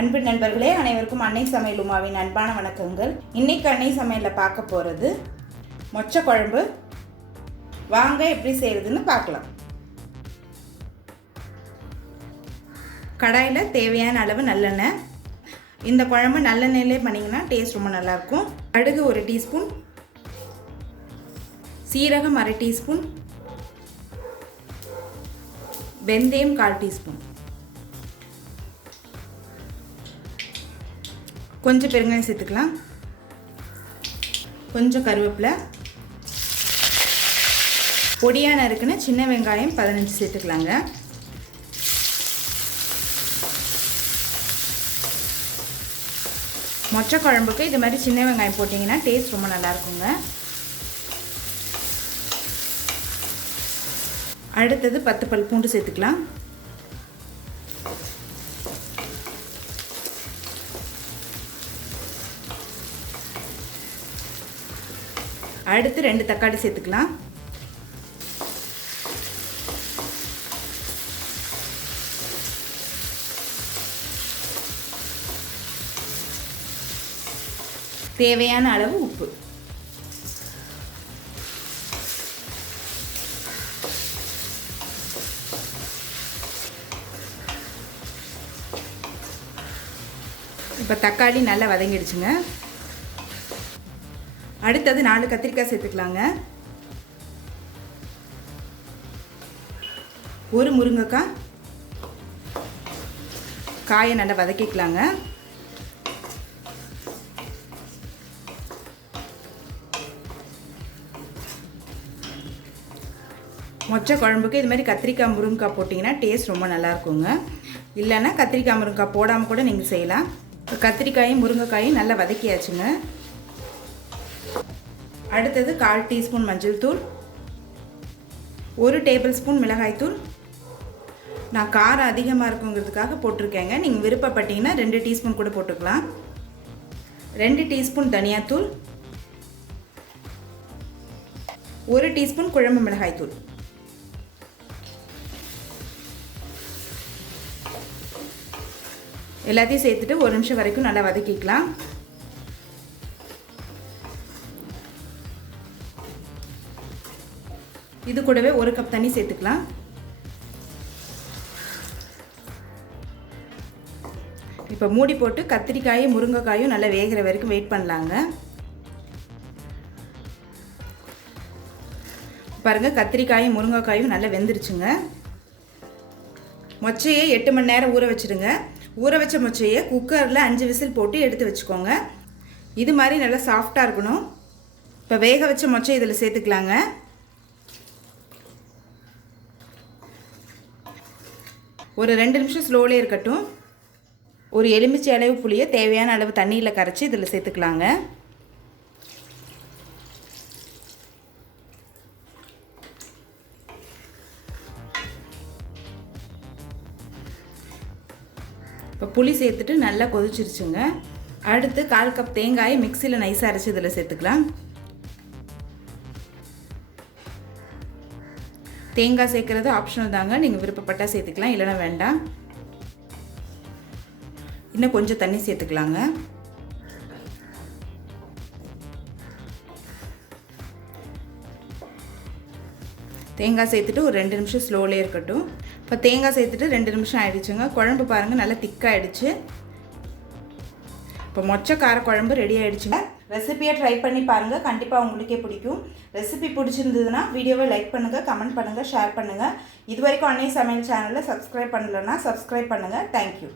அன்பு நண்பர்களே, அனைவருக்கும் அன்னை சமையல் உமாவின் அன்பான வணக்கங்கள். இன்னைக்கு அன்னை சமையலில் பார்க்க போகிறது மொச்சை குழம்பு. வாங்க எப்படி செய்கிறதுன்னு பார்க்கலாம். கடாயில் தேவையான அளவு நல்லெண்ணெய். இந்த குழம்பு நல்லெண்ணெயிலே பண்ணிங்கன்னா டேஸ்ட் ரொம்ப நல்லாயிருக்கும். கடுகு 1 டீஸ்பூன், சீரகம் 1/2 டீஸ்பூன், வெந்தயம் 1/4 டீஸ்பூன், கொஞ்சம் பெருங்காயம் சேர்த்துக்கலாம், கொஞ்சம் கருவேப்பிலை, பொடியாக நறுக்குன சின்ன வெங்காயம் 15 சேர்த்துக்கலாங்க. மொச்சை குழம்புக்கு இது மாதிரி சின்ன வெங்காயம் போட்டிங்கன்னா டேஸ்ட் ரொம்ப நல்லாயிருக்குங்க. அடுத்தது 10 பல் பூண்டு சேர்த்துக்கலாம். அடுத்து 2 தக்காளி சேர்த்துக்கலாம். தேவையான அளவு உப்பு. இப்போ தக்காளி நல்லா வதங்கிடுச்சுங்க. அடுத்தது 4 கத்திரிக்காய் சேர்த்துக்கலாங்க. 1 முருங்கைக்காய். காயை நல்லா வதக்கிக்கலாங்க. மொச்சை குழம்புக்கு இது மாதிரி கத்திரிக்காய் முருங்கைக்காய் போட்டிங்கன்னா டேஸ்ட் ரொம்ப நல்லாயிருக்குங்க. இல்லைன்னா கத்திரிக்காய் முருங்கைக்காய் போடாமல் கூட நீங்கள் செய்யலாம். கத்திரிக்காயும் முருங்கைக்காயும் நல்லா வதக்கியாச்சுங்க. அடுத்தது 1/4 டீஸ்பூன் மஞ்சள் தூள், 1 டேபிள் ஸ்பூன் மிளகாய்த்தூள். நான் காரம் அதிகமாக இருக்குங்கிறதுக்காக போட்டிருக்கேங்க. நீங்கள் விருப்பப்பட்டீங்கன்னா 2 டீஸ்பூன் கூட போட்டுக்கலாம். 2 டீஸ்பூன் தனியாத்தூள், 1 டீஸ்பூன் குழம்பு மிளகாய்த்தூள். எல்லாத்தையும் சேர்த்துட்டு 1 நிமிஷம் வரைக்கும் நல்லா வதக்கிக்கலாம். இது கூடவே 1 கப் தண்ணி சேர்த்துக்கலாம். இப்போ மூடி போட்டு கத்திரிக்காயும் முருங்கைக்காயும் நல்லா வேகிற வரைக்கும் வெயிட் பண்ணலாங்க. பாருங்கள், கத்திரிக்காயும் முருங்கைக்காயும் நல்லா வெந்துருச்சுங்க. மொச்சையை 8 மணி நேரம் ஊற வச்சுடுங்க. ஊற வச்ச மொச்சையை குக்கரில் 5 விசில் போட்டு எடுத்து வச்சுக்கோங்க. இது மாதிரி நல்லா சாஃப்டாக இருக்கணும். இப்போ வேக வச்ச மொச்சை இதில் சேர்த்துக்கலாங்க. ஒரு 2 நிமிஷம் ஸ்லோலே இருக்கட்டும். ஒரு எலுமிச்சை அளவு புளியை தேவையான அளவு தண்ணியில் கரைச்சி இதில் சேர்த்துக்கலாங்க. இப்போ புளி சேர்த்துட்டு நல்லா கொதிச்சிருச்சுங்க. அடுத்து 1/4 கப் தேங்காயை மிக்சியில் நைஸாக அரைச்சி இதில் சேர்த்துக்கலாம். தேங்காய் சேர்க்குறது ஆப்ஷனல் தாங்க. நீங்கள் விருப்பப்பட்டால் சேர்த்துக்கலாம், இல்லைனா வேண்டாம். இன்னும் கொஞ்சம் தண்ணி சேர்த்துக்கலாங்க. தேங்காய் சேர்த்துட்டு ஒரு 2 நிமிஷம் ஸ்லோலே இருக்கட்டும். இப்போ தேங்காய் சேர்த்துட்டு 2 நிமிஷம் ஆகிடுச்சுங்க. குழம்பு பாருங்கள் நல்லா திக்காகிடுச்சு. இப்போ மொச்சை கார குழம்பு ரெடி ஆகிடுச்சுங்க. ரெசிபியை ட்ரை பண்ணி பாருங்கள், கண்டிப்பாக உங்களுக்கே பிடிக்கும். ரெசிபி பிடிச்சிருந்ததுன்னா வீடியோவை லைக் பண்ணுங்கள், கமெண்ட் பண்ணுங்கள், ஷேர் பண்ணுங்கள். இது வரைக்கும் அன்னை சமையல் சேனலில் சப்ஸ்கிரைப் பண்ணலைன்னா சப்ஸ்கிரைப் பண்ணுங்கள். தேங்க்யூ.